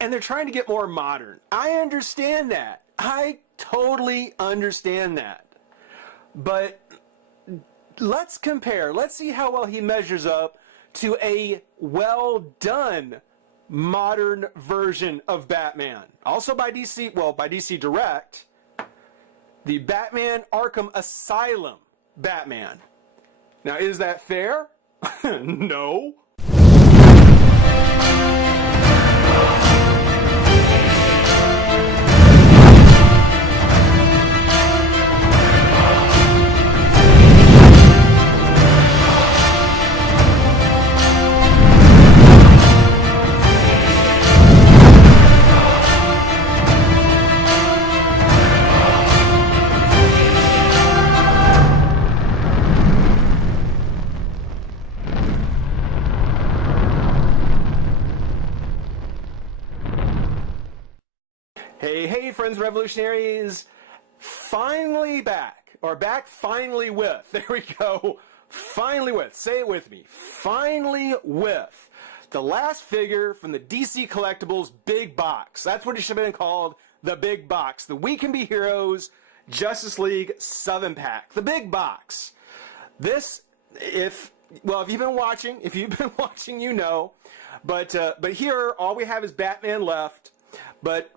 And they're trying to get more modern. I understand that. I totally understand that. But let's compare. Let's see how well he measures up to a well-done modern version of Batman. Also by DC, well, by DC Direct, the Batman Arkham Asylum Batman. Now, is that fair? No. Hey, friends, revolutionaries, finally back, or back finally with, there we go, finally with, say it with me, finally with the last figure from the DC Collectibles Big Box. That's what it should have been called, the Big Box. The We Can Be Heroes Justice League 7-pack, the Big Box. This, if you've been watching, you know, but here, all we have is Batman left, but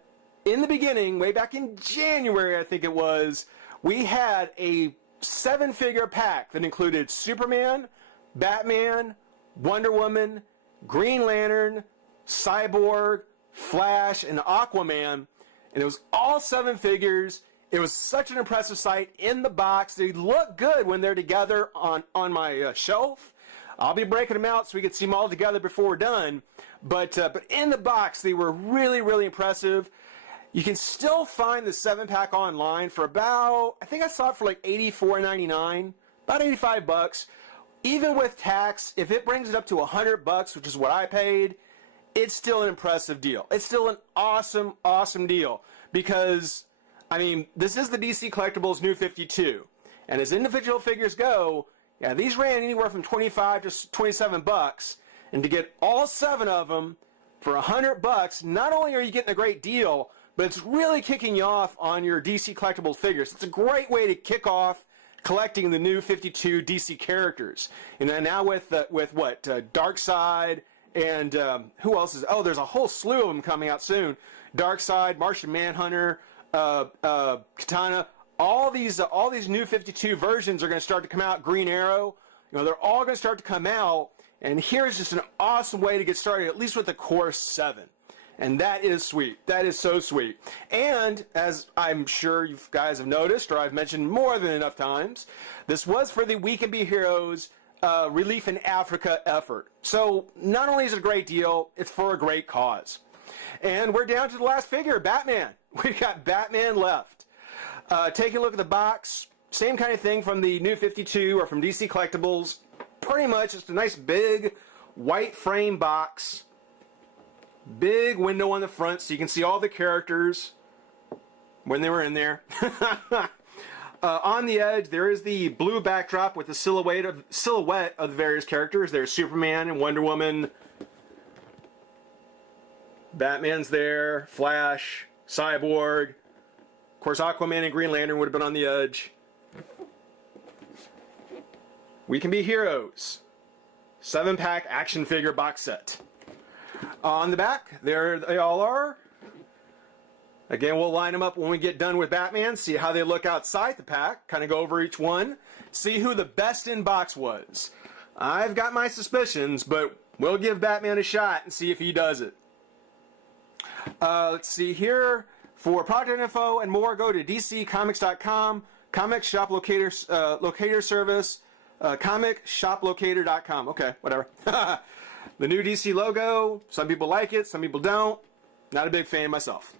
in the beginning, way back in January, I think it was, we had a 7-figure pack that included Superman, Batman, Wonder Woman, Green Lantern, Cyborg, Flash, and Aquaman. And it was all 7 figures. It was such an impressive sight in the box. They look good when they're together on my shelf. I'll be breaking them out so we can see them all together before we're done. But in the box, they were really, really impressive. You can still find the 7-pack online for about, I think I saw it for like $84.99, about $85. Even with tax, if it brings it up to $100, which is what I paid, it's still an impressive deal. It's still an awesome, awesome deal because, I mean, this is the DC Collectibles New 52. And as individual figures go, yeah, these ran anywhere from $25 to $27. And to get all 7 of them for $100, not only are you getting a great deal, but it's really kicking you off on your DC Collectibles figures. It's a great way to kick off collecting the new 52 DC characters. And then now with what? Darkseid and who else is? Oh, there's a whole slew of them coming out soon. Darkseid, Martian Manhunter, Katana. All these new 52 versions are going to start to come out. Green Arrow. You know, they're all going to start to come out. And here's just an awesome way to get started, at least with the core 7. And that is sweet. That is so sweet. And as I'm sure you guys have noticed, or I've mentioned more than enough times, this was for the We Can Be Heroes Relief in Africa effort. So not only is it a great deal, it's for a great cause. And we're down to the last figure, Batman. We've got Batman left. Taking a look at the box, same kind of thing from the New 52 or from DC Collectibles. Pretty much just a nice big white frame box. Big window on the front so you can see all the characters when they were in there. On the edge, there is the blue backdrop with the silhouette of the various characters. There's Superman and Wonder Woman. Batman's there. Flash. Cyborg. Of course, Aquaman and Green Lantern would have been on the edge. We Can Be Heroes 7-pack action figure box set. On the back, there they all are. Again, we'll line them up when we get done with Batman, see how they look outside the pack, kind of go over each one, see who the best in box was. I've got my suspicions, but we'll give Batman a shot and see if he does it. Let's see here. For product info and more, go to dccomics.com, comic shop locator service, comicshoplocator.com. Okay, whatever. The new DC logo, some people like it, some people don't. Not a big fan myself.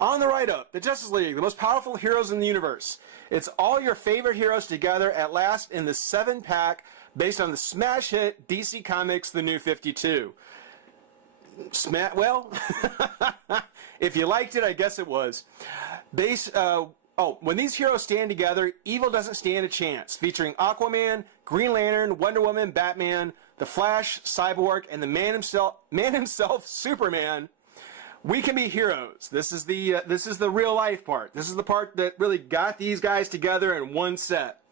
On the right up, the Justice League, the most powerful heroes in the universe. It's all your favorite heroes together at last in the 7-pack based on the smash hit DC Comics The New 52. Well, if you liked it, I guess it was. When these heroes stand together, evil doesn't stand a chance. Featuring Aquaman, Green Lantern, Wonder Woman, Batman, the Flash, Cyborg, and the man himself, Superman. We Can Be Heroes. This is the real life part. This is the part that really got these guys together in one set.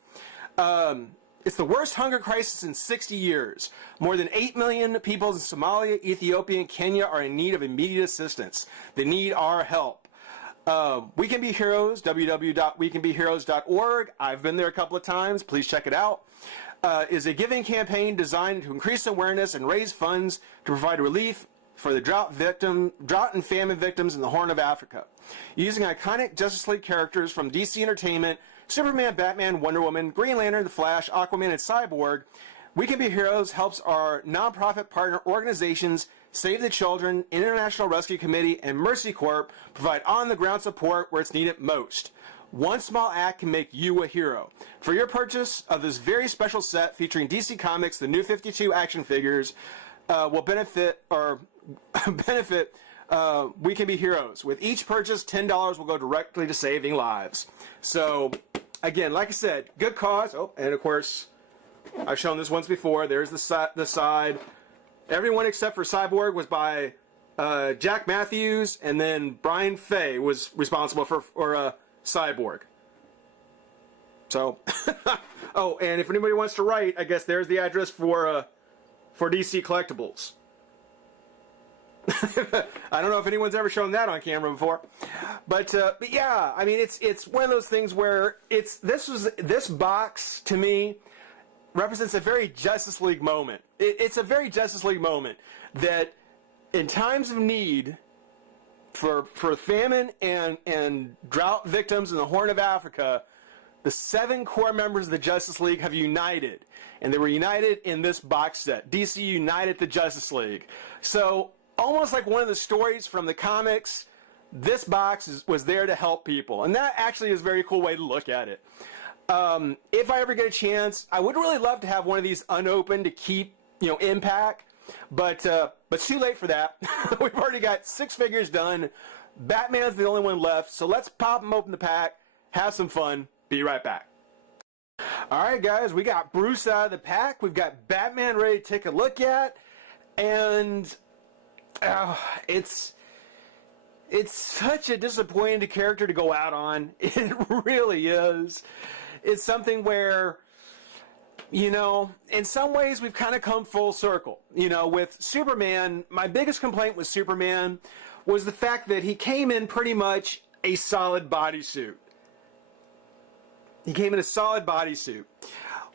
It's the worst hunger crisis in 60 years. More than 8 million people in Somalia, Ethiopia, and Kenya are in need of immediate assistance. They need our help. We Can Be Heroes, www.wecanbeheroes.org. I've been there a couple of times. Please check it out. Is a giving campaign designed to increase awareness and raise funds to provide relief for the drought and famine victims in the Horn of Africa. Using iconic Justice League characters from DC Entertainment, Superman, Batman, Wonder Woman, Green Lantern, The Flash, Aquaman, and Cyborg, We Can Be Heroes helps our nonprofit partner organizations Save the Children, International Rescue Committee, and Mercy Corp provide on-the-ground support where it's needed most. One small act can make you a hero. For your purchase of this very special set featuring DC Comics, the New 52 action figures will benefit We Can Be Heroes. With each purchase, $10 will go directly to saving lives. So, again, like I said, good cause. Oh, and of course, I've shown this once before. There's the side. Everyone except for Cyborg was by Jack Matthews, and then Brian Fay was responsible for Cyborg. So, oh, and if anybody wants to write, I guess there's the address for DC Collectibles. I don't know if anyone's ever shown that on camera before, but yeah, I mean it's one of those things where this box to me represents a very Justice League moment. It's a very Justice League moment that in times of need for famine and drought victims in the Horn of Africa, the 7 core members of the Justice League have united, and they were united in this box set. DC united the Justice League. So almost like one of the stories from the comics, this box was there to help people, and that actually is a very cool way to look at it. If I ever get a chance, I would really love to have one of these unopened to keep, in pack, but it's too late for that. We've already got 6 figures done. Batman's the only one left, so let's pop them open the pack, have some fun. Be right back. All right, guys, we got Bruce out of the pack. We've got Batman ready to take a look at, and it's such a disappointing character to go out on. It really is. It's something where, in some ways we've kind of come full circle. With Superman, my biggest complaint with Superman was the fact that he came in pretty much a solid bodysuit. He came in a solid bodysuit.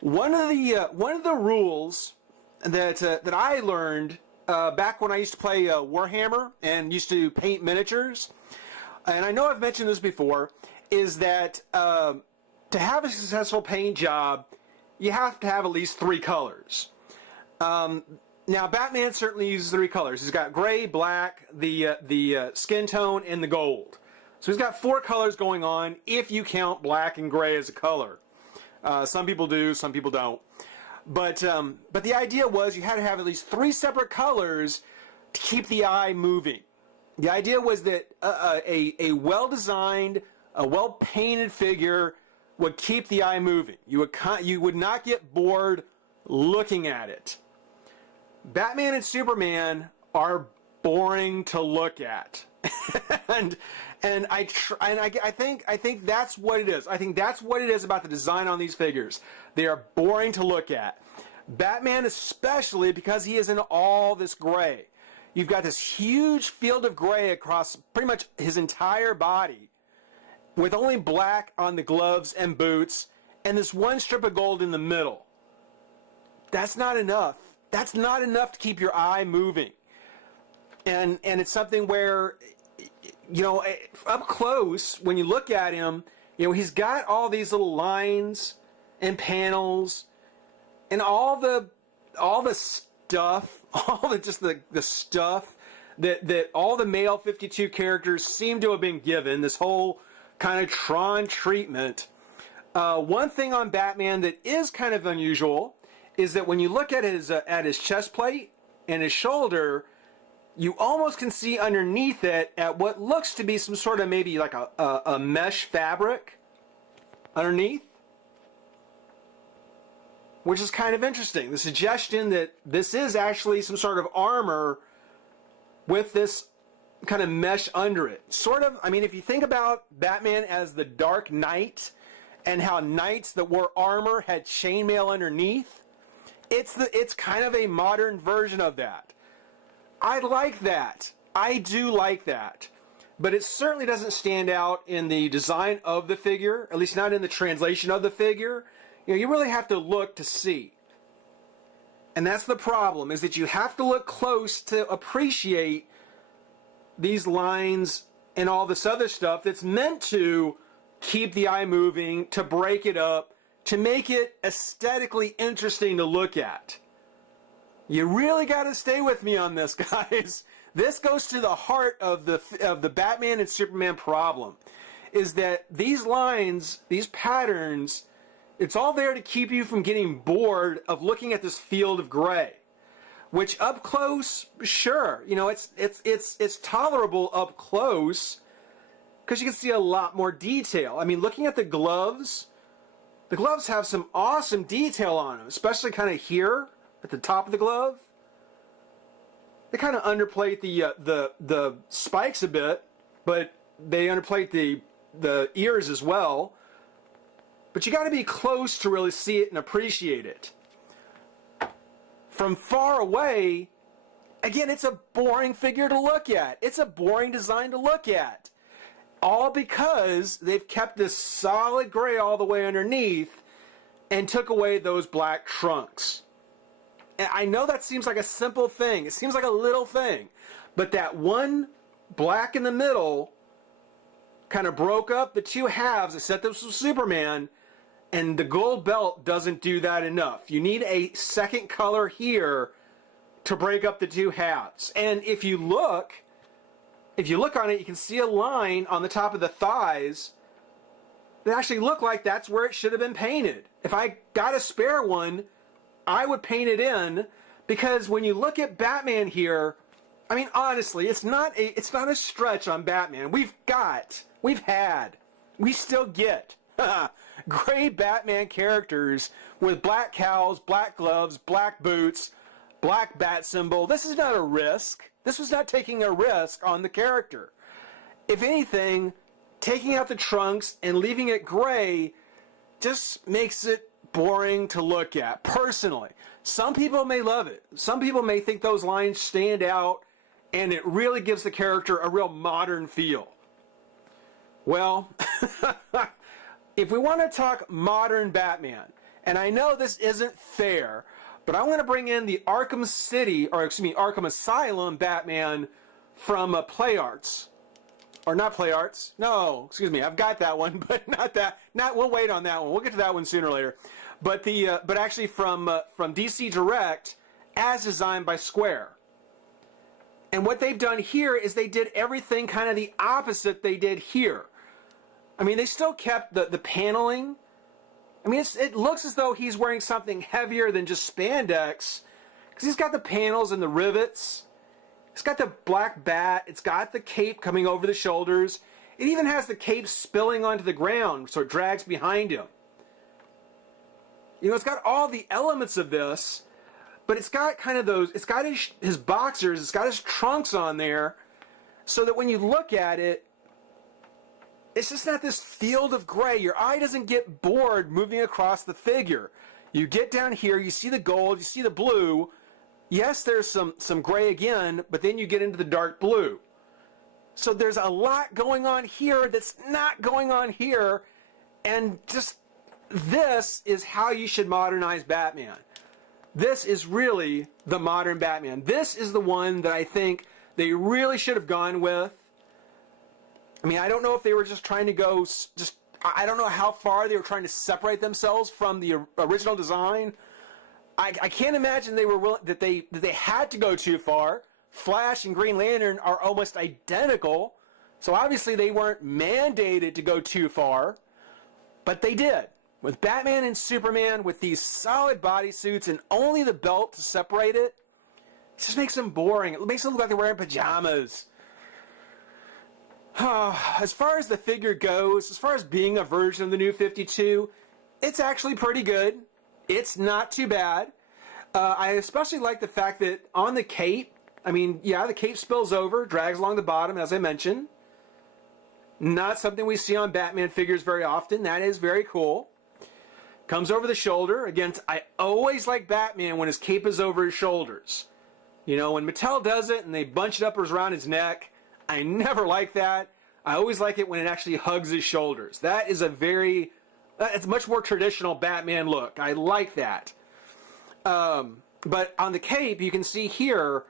One of the rules that I learned back when I used to play Warhammer and used to paint miniatures, and I know I've mentioned this before, is that to have a successful paint job, you have to have at least 3 colors. Now, Batman certainly uses 3 colors. He's got gray, black, the skin tone, and the gold. So he's got 4 colors going on if you count black and gray as a color. Some people do, some people don't. But the idea was you had to have at least 3 separate colors to keep the eye moving. The idea was that a well-designed, a well-painted figure would keep the eye moving. You would not get bored looking at it. Batman and Superman are boring to look at. and I think that's what it is. I think that's what it is about the design on these figures. They are boring to look at. Batman especially, because he is in all this gray. You've got this huge field of gray across pretty much his entire body, with only black on the gloves and boots, and this one strip of gold in the middle. That's not enough. That's not enough to keep your eye moving. And it's something where, up close, when you look at him, he's got all these little lines and panels and all the stuff, the stuff that all the male 52 characters seem to have been given, this whole kind of Tron treatment. One thing on Batman that is kind of unusual is that when you look at his chest plate and his shoulder, you almost can see underneath it at what looks to be some sort of maybe like a mesh fabric underneath, which is kind of interesting. The suggestion that this is actually some sort of armor with this kind of mesh under it. Sort of, I mean, if you think about Batman as the Dark Knight and how knights that wore armor had chainmail underneath, it's kind of a modern version of that. I like that. I do like that. But it certainly doesn't stand out in the design of the figure, at least not in the translation of the figure. You know, you really have to look to see. And that's the problem, is that you have to look close to appreciate these lines and all this other stuff that's meant to keep the eye moving, to break it up, to make it aesthetically interesting to look at. You really got to stay with me on this, guys. This goes to the heart of the Batman and Superman problem, is that these lines, these patterns, it's all there to keep you from getting bored of looking at this field of gray. Which up close, sure, you know, it's tolerable up close because you can see a lot more detail. I mean, looking at the gloves have some awesome detail on them, especially kind of here at the top of the glove. They kind of underplate the spikes a bit, but they underplate the ears as well. But you got to be close to really see it and appreciate it. From far away, again, it's a boring figure to look at. It's a boring design to look at. All because they've kept this solid gray all the way underneath and took away those black trunks. And I know that seems like a simple thing. It seems like a little thing. But that one black in the middle kind of broke up the two halves that set this with Superman. And the gold belt doesn't do that enough. You need a second color here to break up the two halves. And if you look on it, you can see a line on the top of the thighs that actually look like that's where it should have been painted. If I got a spare one, I would paint it in, because when you look at Batman here, I mean, honestly, it's not a stretch on Batman. We still get gray Batman characters with black cows, black gloves, black boots, black bat symbol. This is not a risk. This was not taking a risk on the character. If anything, taking out the trunks and leaving it gray just makes it boring to look at, personally. Some people may love it. Some people may think those lines stand out and it really gives the character a real modern feel. Well, if we want to talk modern Batman, and I know this isn't fair, but I want to bring in the Arkham Asylum Batman from PlayArts. Or not PlayArts. No, excuse me, I've got that one, but not that. We'll wait on that one. We'll get to that one sooner or later. But actually from DC Direct, as designed by Square. And what they've done here is they did everything kind of the opposite they did here. I mean, they still kept the paneling. I mean, it looks as though he's wearing something heavier than just spandex, because he's got the panels and the rivets. It's got the black bat. It's got the cape coming over the shoulders. It even has the cape spilling onto the ground, so it drags behind him. You know, it's got all the elements of this, but it's got kind of those, it's got his boxers, it's got his trunks on there, so that when you look at it, it's just not this field of gray. Your eye doesn't get bored moving across the figure. You get down here, you see the gold, you see the blue. Yes, there's some gray again, but then you get into the dark blue. So there's a lot going on here that's not going on here, and just this is how you should modernize Batman. This is really the modern Batman. This is the one that I think they really should have gone with. I mean, I don't know if they were just trying to go, I don't know how far they were trying to separate themselves from the original design. I can't imagine they were willing, that they had to go too far. Flash and Green Lantern are almost identical, so obviously they weren't mandated to go too far, but they did. With Batman and Superman, with these solid bodysuits and only the belt to separate it, it just makes them boring. It makes them look like they're wearing pajamas. As far as the figure goes, as far as being a version of the New 52, it's actually pretty good. It's not too bad. I especially like the fact that on the cape, I mean, yeah, the cape spills over, drags along the bottom, as I mentioned. Not something we see on Batman figures very often. That is very cool. Comes over the shoulder. Again, I always like Batman when his cape is over his shoulders. You know, when Mattel does it and they bunch it up around his neck, I never like that. I always like it when it actually hugs his shoulders. That is it's a much more traditional Batman look. I like that. But on the cape, you can see here,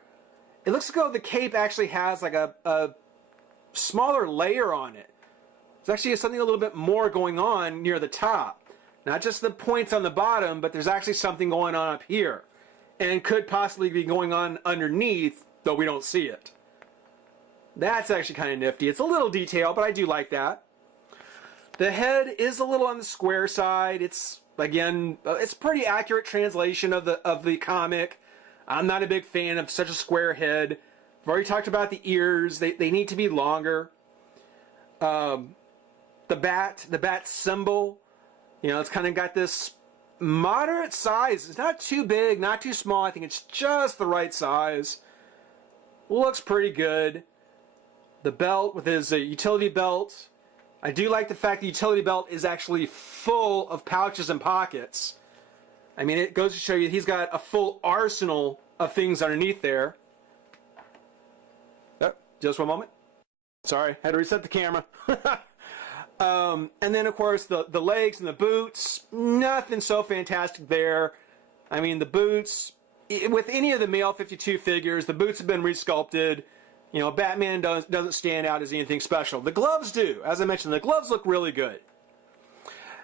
it looks as though the cape actually has like a smaller layer on it. There's actually something a little bit more going on near the top. Not just the points on the bottom, but there's actually something going on up here. And could possibly be going on underneath, though we don't see it. That's actually kind of nifty. It's a little detail, but I do like that. The head is a little on the square side. It's, again, it's pretty accurate translation of the comic. I'm not a big fan of such a square head. I've already talked about the ears. They need to be longer. The bat symbol, you know, it's kind of got this moderate size. It's not too big, not too small. I think it's just the right size. Looks pretty good. The belt with his utility belt. I do like the fact the utility belt is actually full of pouches and pockets. I mean, it goes to show you he's got a full arsenal of things underneath there. Oh, just one moment. Sorry, had to reset the camera. And then, of course, the legs and the boots, nothing so fantastic there. I mean, the boots, with any of the male 52 figures, the boots have been resculpted. You know, Batman doesn't stand out as anything special. The gloves do. As I mentioned, the gloves look really good.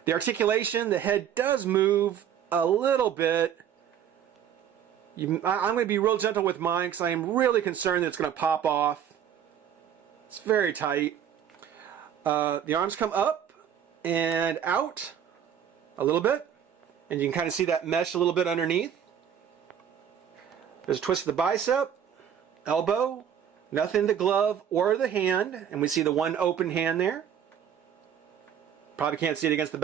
The articulation, the head does move a little bit. I'm going to be real gentle with mine because I am really concerned that it's going to pop off. It's very tight. The arms come up and out a little bit, and you can kind of see that mesh a little bit underneath. There's a twist of the bicep, elbow, nothing in the glove or the hand, and we see the one open hand there. Probably can't see it against the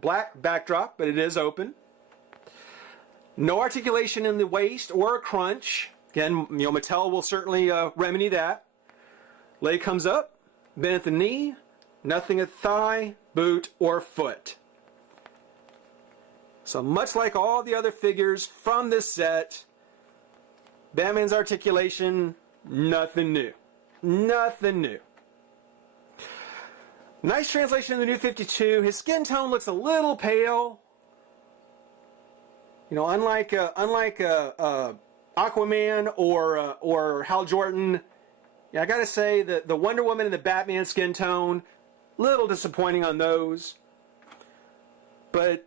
black backdrop, but it is open. No articulation in the waist or a crunch. Again, you know, Mattel will certainly remedy that. Leg comes up, bend at the knee, nothing at thigh, boot, or foot. So much like all the other figures from this set, Batman's articulation, nothing new. Nothing new. Nice translation in the New 52. His skin tone looks a little pale. You know, unlike Aquaman or Hal Jordan. Yeah, I gotta say that the Wonder Woman and the Batman skin tone, little disappointing on those. But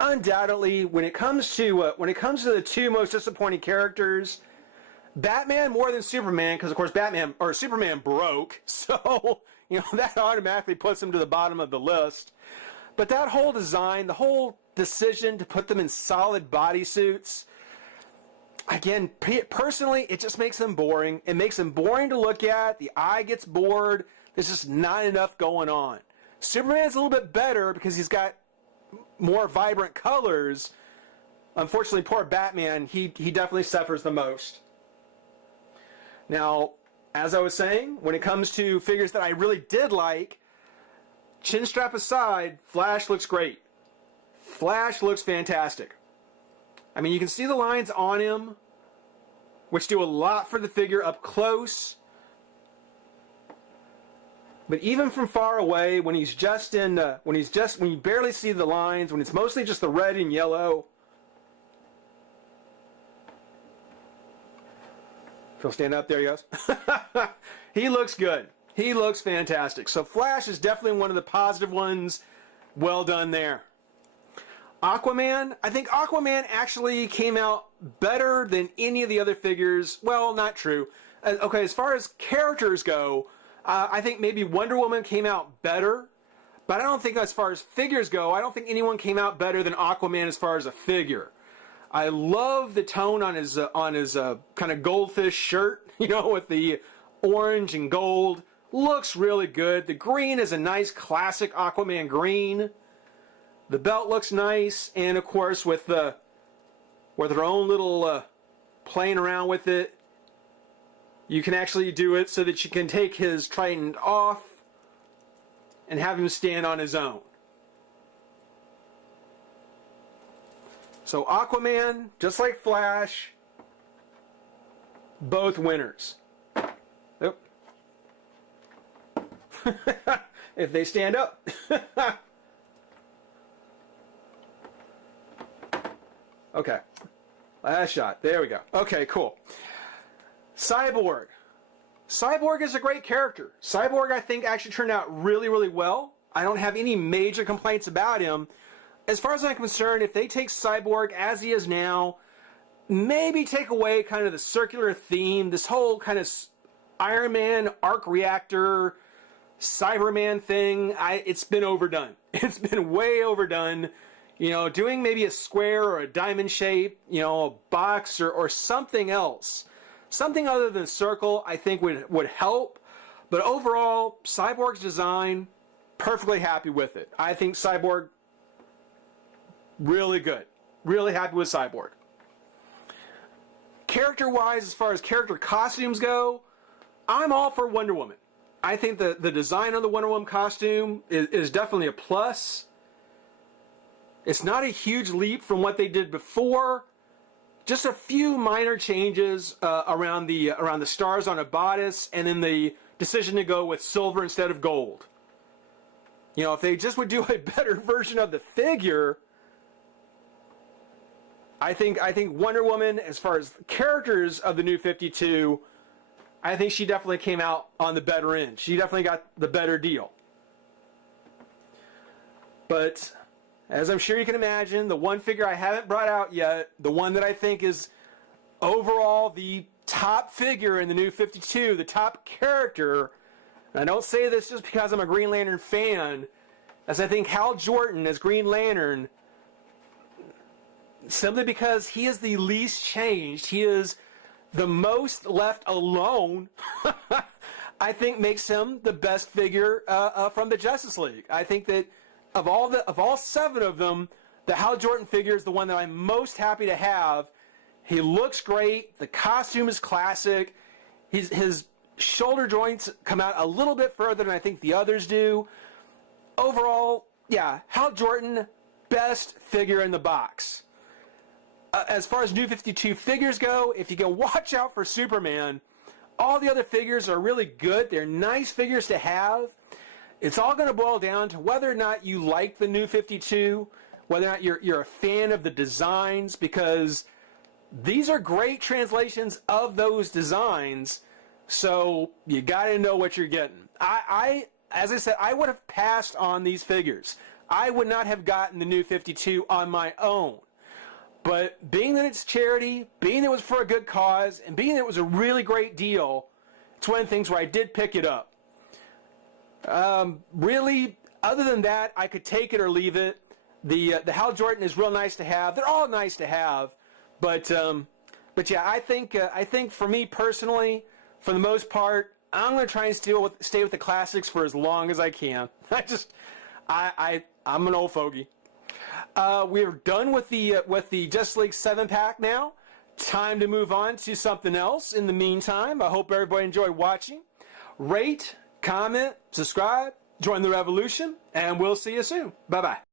undoubtedly, when it comes to the two most disappointing characters, Batman more than Superman, because of course Superman broke, so you know that automatically puts him to the bottom of the list. But that whole design, the whole decision to put them in solid bodysuits, again, personally, it just makes them boring. It makes them boring to look at. The eye gets bored. There's just not enough going on. Superman's a little bit better because he's got more vibrant colors. Unfortunately, poor Batman, he definitely suffers the most. Now, as I was saying, when it comes to figures that I really did like, chin strap aside, Flash looks great. Flash looks fantastic. I mean, you can see the lines on him, which do a lot for the figure up close. But even from far away, when you barely see the lines, when it's mostly just the red and yellow. He'll stand up there, yes. He looks good. He looks fantastic. So Flash is definitely one of the positive ones. Well done there. Aquaman, I think Aquaman actually came out better than any of the other figures. Well, not true. Okay, as far as characters go, I think maybe Wonder Woman came out better. But I don't think as far as figures go, I don't think anyone came out better than Aquaman as far as a figure. I love the tone on his kind of goldfish shirt, you know, with the orange and gold. Looks really good. The green is a nice classic Aquaman green. The belt looks nice, and of course with their own little playing around with it, you can actually do it so that you can take his trident off and have him stand on his own. So Aquaman, just like Flash, both winners. Oop. If they stand up. Okay. Last shot. There we go. Okay, cool. Cyborg. Cyborg is a great character. Cyborg, I think, actually turned out really, really well. I don't have any major complaints about him. As far as I'm concerned, if they take Cyborg as he is now, maybe take away kind of the circular theme, this whole kind of Iron Man arc reactor, Cyberman thing, it's been overdone. It's been way overdone. You know, doing maybe a square or a diamond shape, you know, a box or something else. Something other than circle, I think would help. But overall, Cyborg's design, perfectly happy with it. I think Cyborg, really good. Really happy with Cyborg. Character-wise, as far as character costumes go, I'm all for Wonder Woman. I think the design on the Wonder Woman costume is definitely a plus. It's not a huge leap from what they did before. Just a few minor changes around the stars on a bodice, and then the decision to go with silver instead of gold. You know, if they just would do a better version of the figure, I think Wonder Woman, as far as characters of the New 52, I think she definitely came out on the better end. She definitely got the better deal. But as I'm sure you can imagine, the one figure I haven't brought out yet, the one that I think is overall the top figure in the New 52, the top character, and I don't say this just because I'm a Green Lantern fan, as I think Hal Jordan as Green Lantern, simply because he is the least changed, he is the most left alone, I think makes him the best figure from the Justice League. I think that of all 7 of them, the Hal Jordan figure is the one that I'm most happy to have. He looks great. The costume is classic. His shoulder joints come out a little bit further than I think the others do. Overall, yeah, Hal Jordan, best figure in the box. As far as New 52 figures go, if you can watch out for Superman, all the other figures are really good. They're nice figures to have. It's all going to boil down to whether or not you like the New 52, whether or not you're a fan of the designs, because these are great translations of those designs, so you got to know what you're getting. As I said, I would have passed on these figures. I would not have gotten the New 52 on my own. But being that it's charity, being that it was for a good cause, and being that it was a really great deal, it's one of the things where I did pick it up. Really, other than that, I could take it or leave it. The Hal Jordan is real nice to have. They're all nice to have, but yeah, I think for me personally, for the most part, I'm going to try and stay with the classics for as long as I can. I'm an old fogey. We're done with the Justice League 7-pack now. Time to move on to something else. In the meantime, I hope everybody enjoyed watching. Rate, comment, subscribe, join the revolution, and we'll see you soon. Bye-bye.